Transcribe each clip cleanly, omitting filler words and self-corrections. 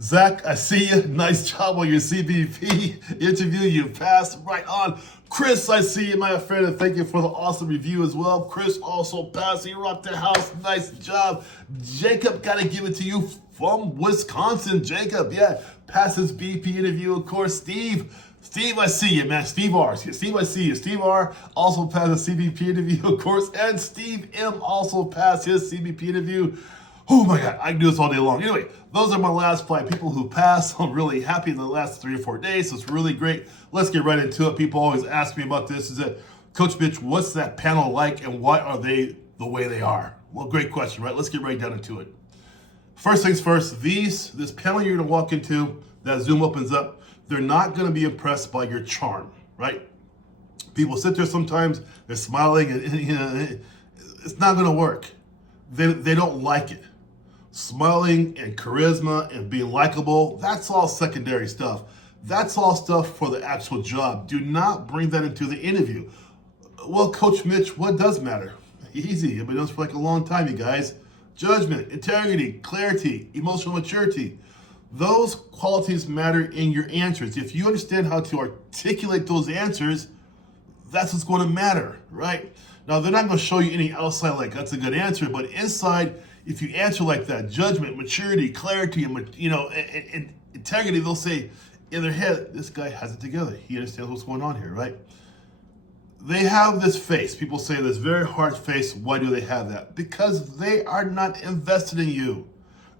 Zach, I see you. Nice job on your CBP interview. You passed right on. Chris, I see you, my friend, and thank you for the awesome review as well. Chris also passed. You rocked the house. Nice job. Jacob, got to give it to you from Wisconsin. Jacob, yeah, passed his BP interview. Of course, Steve, I see you, man. Steve R. Steve, I see you. Steve R. also passed a CBP interview, of course, and Steve M. also passed his CBP interview. Oh my God, I can do this all day long. Anyway, those are my last 5 people who passed. I'm really happy in the last 3 or 4 days, so it's really great. Let's get right into it. People always ask me about this. Is that, Coach Mitch, what's that panel like and why are they the way they are? Well, great question, right? Let's get right down into it. First things first, this panel you're gonna walk into, that Zoom opens up, they're not gonna be impressed by your charm, right? People sit there sometimes, they're smiling, and it's not gonna work. They don't like it. Smiling and charisma and being likable, that's all secondary stuff. That's all stuff for the actual job. Do not bring that into the interview. Well, Coach Mitch, what does matter? Easy. I've been doing this for like a long time, you guys. Judgment, integrity, clarity, emotional maturity. Those qualities matter in your answers. If you understand how to articulate those answers, that's what's going to matter, right? Now, they're not going to show you any outside like that's a good answer, but inside, if you answer like that, judgment, maturity, clarity, and integrity, they'll say in their head, this guy has it together. He understands what's going on here, right? They have this face. People say this very hard face. Why do they have that? Because they are not invested in you.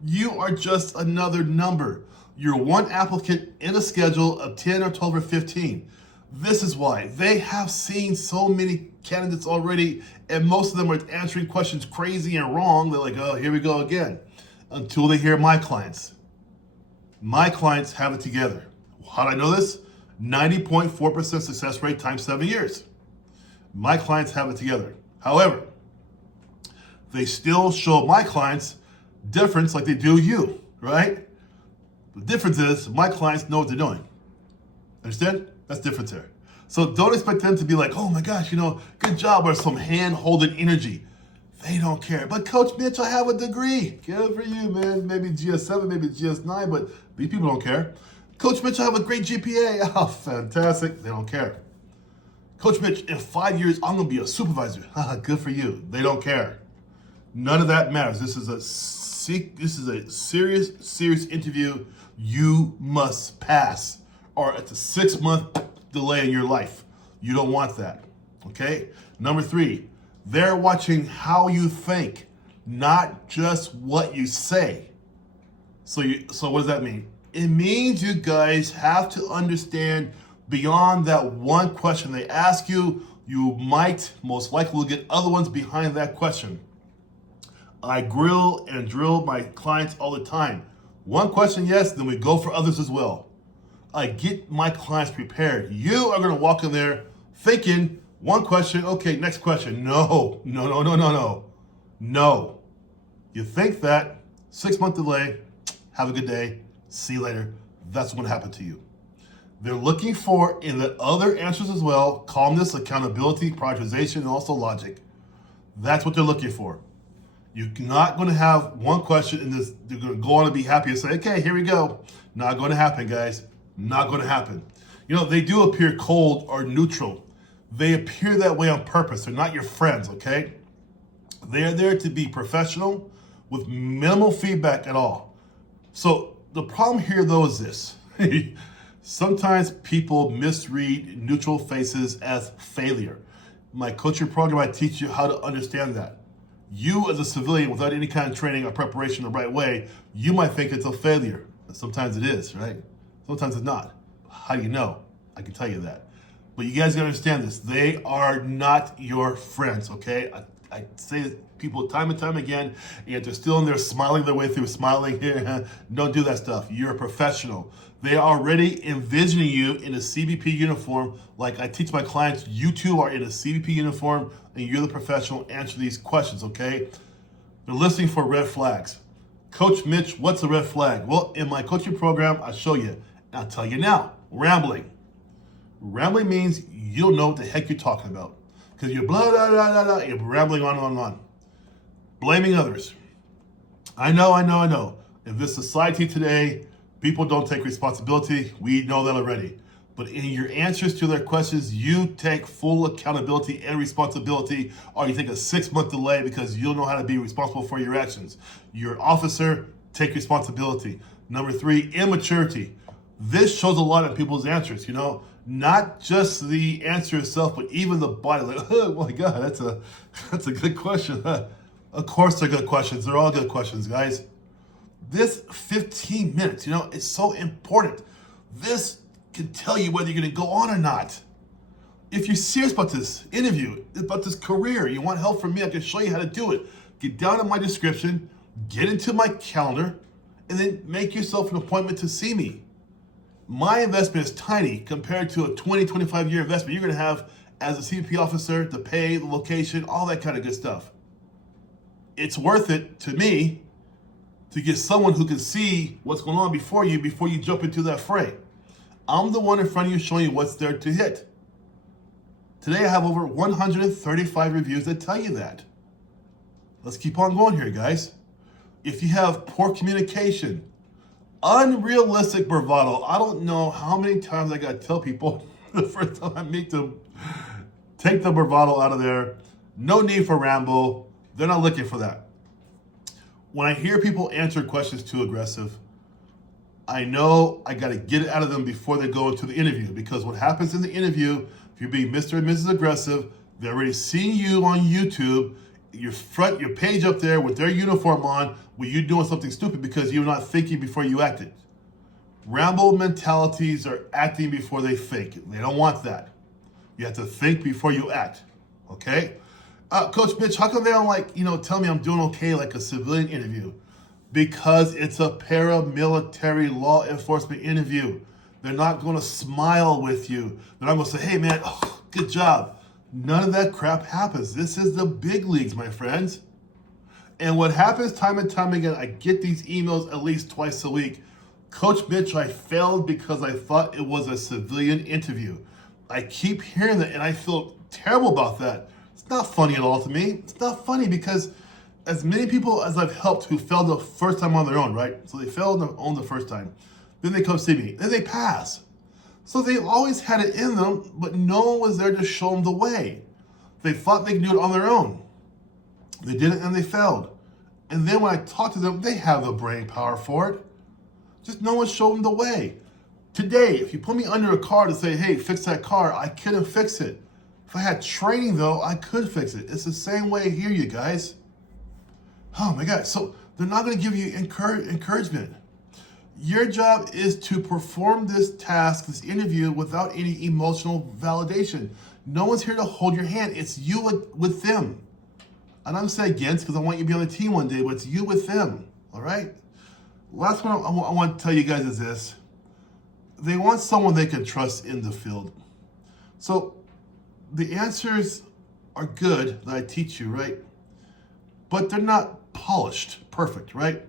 You are just another number. You're one applicant in a schedule of 10 or 12 or 15. This is why. They have seen so many candidates already, and most of them are answering questions crazy and wrong. They're like, oh, here we go again. Until they hear my clients. My clients have it together. How do I know this? 90.4% success rate times 7 years. My clients have it together. However, they still show my clients difference like they do you, right? The difference is my clients know what they're doing. Understand? That's different there. So don't expect them to be like, oh my gosh, good job, or some hand-holding energy. They don't care. But Coach Mitch, I have a degree. Good for you, man. Maybe GS7, maybe GS9, but these people don't care. Coach Mitch, I have a great GPA. Oh, fantastic. They don't care. Coach Mitch, in 5 years, I'm going to be a supervisor. Good for you. They don't care. None of that matters. This is a serious interview. You must pass, or it's a 6-month delay in your life. You don't want that, okay? Number 3, they're watching how you think, not just what you say. So what does that mean? It means you guys have to understand beyond that one question they ask you, you might most likely will get other ones behind that question. I grill and drill my clients all the time. One question, yes, then we go for others as well. I get my clients prepared. You are going to walk in there thinking one question, okay, next question. No. You think that, 6-month delay, have a good day, see you later. That's what's going to happen to you. They're looking for, in the other answers as well, calmness, accountability, prioritization, and also logic. That's what they're looking for. You're not going to have one question and they're going to go on and be happy and say, okay, here we go. Not going to happen, guys. Not going to happen. They do appear cold or neutral. They appear that way on purpose. They're not your friends, okay? They're there to be professional with minimal feedback at all. So the problem here, though, is this. Sometimes people misread neutral faces as failure. My coaching program, I teach you how to understand that. You as a civilian without any kind of training or preparation the right way, you might think it's a failure. Sometimes it is, right? Sometimes it's not. How do you know? I can tell you that. But you guys gotta understand this. They are not your friends, okay? I say to people time and time again, and they're still in there smiling their way through, smiling here. Don't do that stuff. You're a professional. They are already envisioning you in a CBP uniform. Like I teach my clients, you two are in a CBP uniform and you're the professional. Answer these questions, okay? They're listening for red flags. Coach Mitch, what's a red flag? Well, in my coaching program, I'll show you. I'll tell you now, rambling. Rambling means you don't know what the heck you're talking about. Because you're blah, blah, blah, blah, blah, you're rambling on and on and on. Blaming others. I know. In this society today, People don't take responsibility. We know that already. But in your answers to their questions, you take full accountability and responsibility, or you take a 6-month delay because you don't know how to be responsible for your actions. You're an officer, take responsibility. Number 3, immaturity. This shows a lot in people's answers, not just the answer itself, but even the body. Like, oh my God, that's a good question. Of course they're good questions. They're all good questions, guys. This 15 minutes, it's so important. This can tell you whether you're going to go on or not. If you're serious about this interview, about this career, you want help from me, I can show you how to do it. Get down in my description, get into my calendar, and then make yourself an appointment to see me. My investment is tiny compared to a 20, 25-year investment you're going to have as a CBP officer, the pay, the location, all that kind of good stuff. It's worth it to me to get someone who can see what's going on before you jump into that fray. I'm the one in front of you showing you what's there to hit. Today I have over 135 reviews that tell you that. Let's keep on going here, guys. If you have poor communication, unrealistic bravado, I don't know how many times I got to tell people the first time I meet them, take the bravado out of there. No need for ramble. They're not looking for that. When I hear people answer questions too aggressive, I know I got to get it out of them before they go into the interview, because what happens in the interview, if you're being Mr. and Mrs. Aggressive, they're already seeing you on YouTube, your page up there with their uniform on, where you're doing something stupid because you're not thinking before you acted. Ramble mentalities are acting before they think. They don't want that. You have to think before you act, okay? Coach Mitch, how come they don't tell me I'm doing okay like a civilian interview? Because it's a paramilitary law enforcement interview. They're not going to smile with you. They're not going to say, hey man, good job. None of that crap happens. This is the big leagues, my friends. And what happens time and time again, I get these emails at least twice a week. Coach Mitch, I failed because I thought it was a civilian interview. I keep hearing that and I feel terrible about that. It's not funny at all to me. It's not funny because as many people as I've helped who failed the first time on their own, right? So they failed on the first time. Then they come see me. Then they pass. So they always had it in them, but no one was there to show them the way. They thought they could do it on their own. They did it and they failed. And then when I talk to them, they have the brain power for it. Just no one showed them the way. Today, if you put me under a car to say, hey, fix that car, I couldn't fix it. If I had training though, I could fix it. It's the same way here, you guys. Oh my God, so they're not gonna give you encouragement. Your job is to perform this task, this interview, without any emotional validation. No one's here to hold your hand. It's you with them. And I'm saying against because I want you to be on the team one day, but it's you with them, all right? Last one I want to tell you guys is this. They want someone they can trust in the field. So the answers are good that I teach you, right? But they're not polished, perfect, right?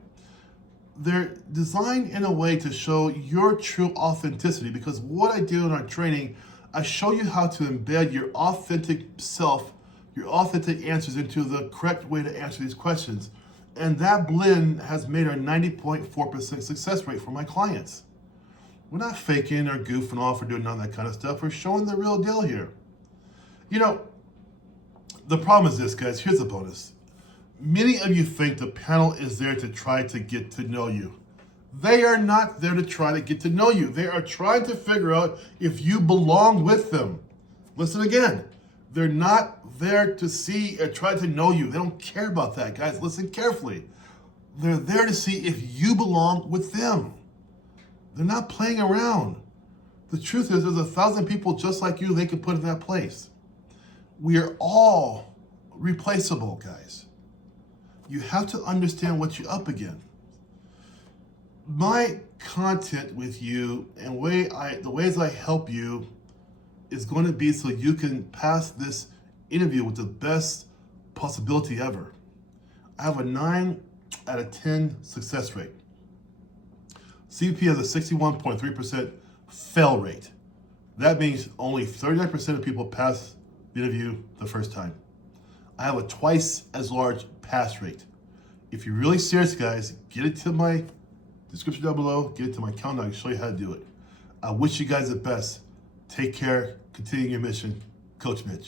They're designed in a way to show your true authenticity, because what I do in our training, I show you how to embed your authentic self, your authentic answers into the correct way to answer these questions. And that blend has made our 90.4% success rate for my clients. We're not faking or goofing off or doing none of that kind of stuff. We're showing the real deal here. The problem is this, guys. Here's the bonus. Many of you think the panel is there to try to get to know you. They are not there to try to get to know you. They are trying to figure out if you belong with them. Listen again. They're not there to see or try to know you. They don't care about that, guys. Listen carefully. They're there to see if you belong with them. They're not playing around. The truth is, there's 1,000 people just like you they can put in that place. We are all replaceable, guys. You have to understand what you're up against. My content with you and the ways I help you is going to be so you can pass this interview with the best possibility ever. I have a 9 out of 10 success rate. CBP has a 61.3% fail rate. That means only 39% of people pass the interview the first time. I have a twice as large pass rate. If you're really serious, guys, get into my Description down below. Get to my calendar. I can show you how to do it. I wish you guys the best. Take care. Continue your mission. Coach Mitch.